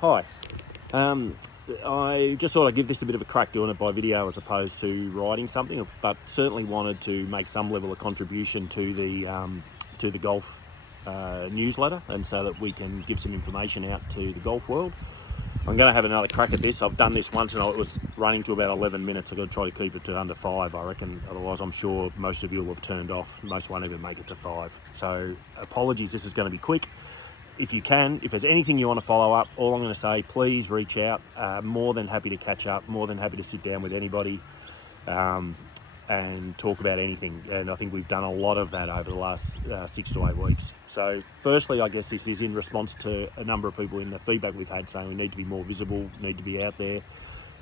Hi. I just thought I'd give this a bit of a crack doing it by video as opposed to writing something, but certainly wanted to make some level of contribution to the golf newsletter, and so that we can give some information out to the golf world. I'm going to have another crack at this. I've done this once and it was running to about 11 minutes. I've got to try to keep it to under 5, I reckon. Otherwise, I'm sure most of you will have turned off. Most won't even make it to 5. So apologies, this is going to be quick. If you can, if there's anything you want to follow up, all I'm going to say, please reach out. More than happy to catch up, more than happy to sit down with anybody and talk about anything. And I think we've done a lot of that over the last 6 to 8 weeks. So firstly, I guess this is in response to a number of people in the feedback we've had saying we need to be more visible, need to be out there.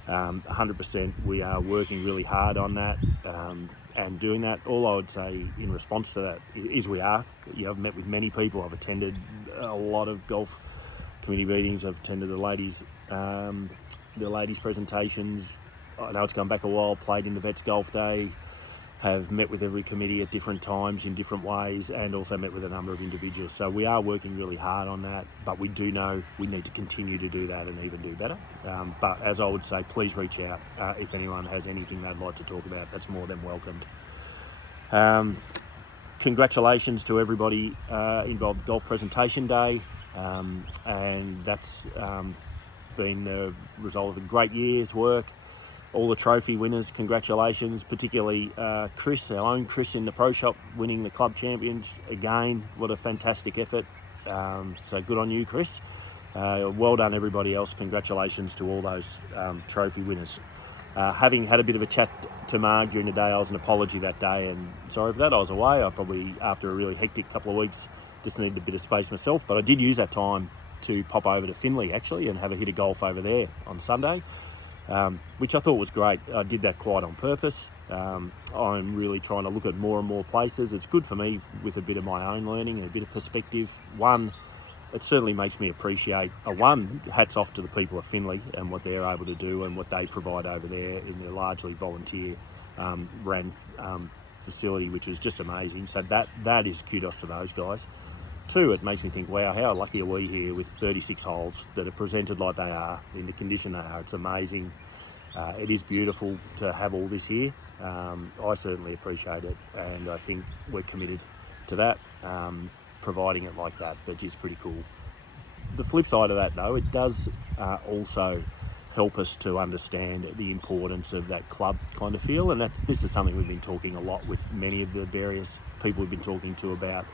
100%, we are working really hard on that and doing that. All I would say in response to that is we are. I've met with many people. I've attended a lot of golf committee meetings. I've attended the ladies' presentations. I know it's gone back a while. Played in the Vets Golf Day. Have met with every committee at different times in different ways, and also met with a number of individuals. So we are working really hard on that, but we do know we need to continue to do that and even do better. But as I would say, please reach out if anyone has anything they'd like to talk about. That's more than welcomed. Congratulations to everybody involved with Golf Presentation Day, and that's been the result of a great year's work. All the trophy winners, congratulations, particularly Chris, our own Chris in the Pro Shop, winning the club champions again. What a fantastic effort. So good on you, Chris. Well done, everybody else. Congratulations to all those trophy winners. Having had a bit of a chat to Marg during the day, I was an apology that day, and sorry for that. I was away. I probably, after a really hectic couple of weeks, just needed a bit of space myself. But I did use that time to pop over to Finley, actually, and have a hit of golf over there on Sunday. Which I thought was great. I did that quite on purpose. I'm really trying to look at more and more places. It's good for me with a bit of my own learning and a bit of perspective. One, it certainly makes me appreciate, hats off to the people of Finley and what they're able to do and what they provide over there in their largely volunteer ran facility, which is just amazing. So that is kudos to those guys. Two, it makes me think, wow, how lucky are we here with 36 holes that are presented like they are, in the condition they are. It's amazing. It is beautiful to have all this here. I certainly appreciate it, and I think we're committed to that, providing it like that, which is pretty cool. The flip side of that, though, it does also help us to understand the importance of that club kind of feel, and this is something we've been talking a lot with many of the various people we've been talking to about.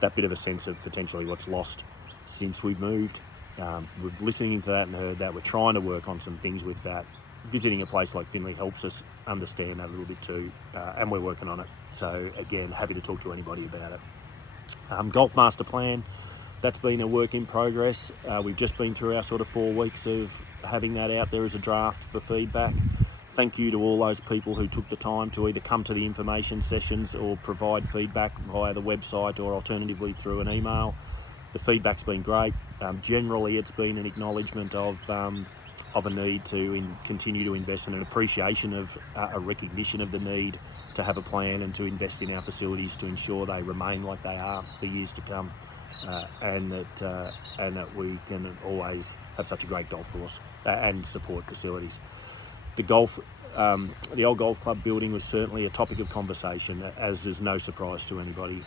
That bit of a sense of potentially what's lost since we've moved. We're listening to that and heard that. We're trying to work on some things with that. Visiting a place like Finley helps us understand that a little bit too, and we're working on it. So again, happy to talk to anybody about it. Golf Master Plan, that's been a work in progress. We've just been through our sort of 4 weeks of having that out there as a draft for feedback. Thank you to all those people who took the time to either come to the information sessions or provide feedback via the website or alternatively through an email. The feedback's been great. Generally, it's been an acknowledgement of a need to continue to invest in an appreciation of a recognition of the need to have a plan and to invest in our facilities to ensure they remain like they are for years to come, and that we can always have such a great golf course and support facilities. The old golf club building was certainly a topic of conversation, as is no surprise to anybody.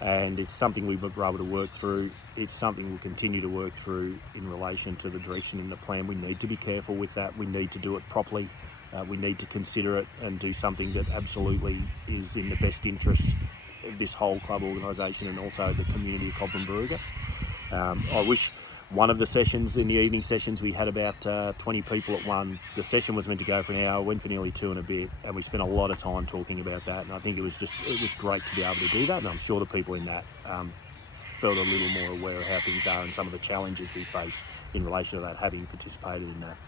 And it's something we were able to work through. It's something we'll continue to work through in relation to the direction in the plan. We need to be careful with that. We need to do it properly. We need to consider it and do something that absolutely is in the best interests of this whole club organisation and also the community of Cobram Barooga. I wish one of the sessions, in the evening sessions, we had about 20 people at one. The session was meant to go for an hour, went for nearly 2 and a bit, and we spent a lot of time talking about that. And I think it was great to be able to do that. And I'm sure the people in that felt a little more aware of how things are and some of the challenges we face in relation to that, having participated in that.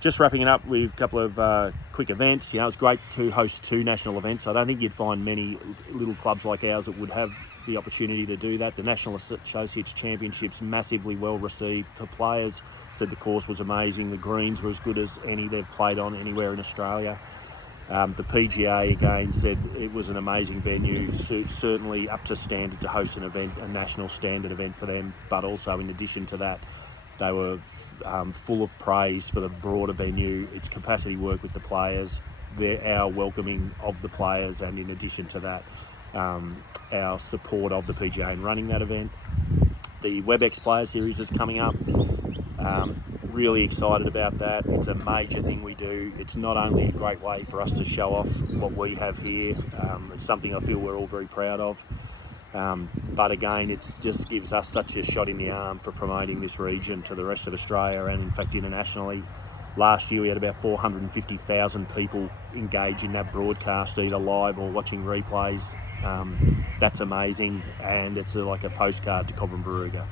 Just wrapping it up with a couple of quick events. It's great to host 2 national events. I don't think you'd find many little clubs like ours that would have the opportunity to do that. The National Associates Championships, massively well received. The players said the course was amazing. The greens were as good as any they've played on anywhere in Australia. The PGA again said it was an amazing venue, certainly up to standard to host an event, a national standard event for them, but also in addition to that, they were full of praise for the broader venue, its capacity work with the players, our welcoming of the players, and in addition to that, our support of the PGA in running that event. The WebEx Player Series is coming up. Really excited about that. It's a major thing we do. It's not only a great way for us to show off what we have here, it's something I feel we're all very proud of. But again, it just gives us such a shot in the arm for promoting this region to the rest of Australia and in fact internationally. Last year we had about 450,000 people engage in that broadcast, either live or watching replays. That's amazing, and it's like a postcard to Cobram Barooga.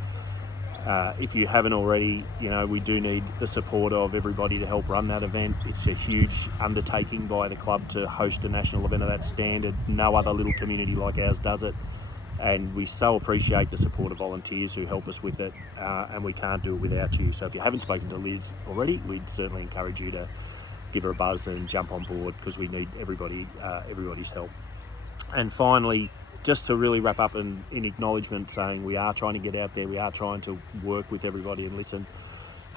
If you haven't already, we do need the support of everybody to help run that event. It's a huge undertaking by the club to host a national event of that standard. No other little community like ours does it. And we so appreciate the support of volunteers who help us with it, and we can't do it without you. So if you haven't spoken to Liz already, we'd certainly encourage you to give her a buzz and jump on board, because we need everybody's help. And finally, just to really wrap up in acknowledgement, saying we are trying to get out there, we are trying to work with everybody and listen.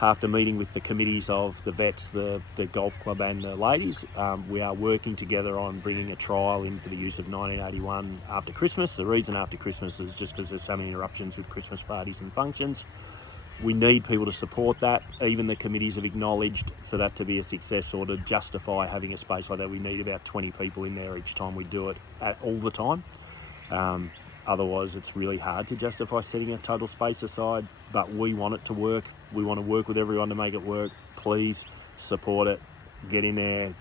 After meeting with the committees of the vets, the golf club and the ladies, we are working together on bringing a trial in for the use of 1981 after Christmas. The reason after Christmas is just because there's so many interruptions with Christmas parties and functions. We need people to support that. Even the committees have acknowledged for that to be a success, or to justify having a space like that, we need about 20 people in there each time we do it all the time. Otherwise, it's really hard to justify setting a total space aside, but we want it to work. We want to work with everyone to make it work. Please support it. Get in there,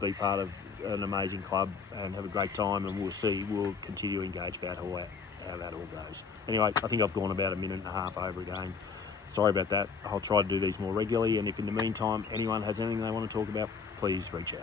be part of an amazing club and have a great time, and we'll continue to engage about how that all goes. Anyway, I think I've gone about a minute and a half over again. Sorry about that. I'll try to do these more regularly, and if in the meantime anyone has anything they want to talk about, please reach out.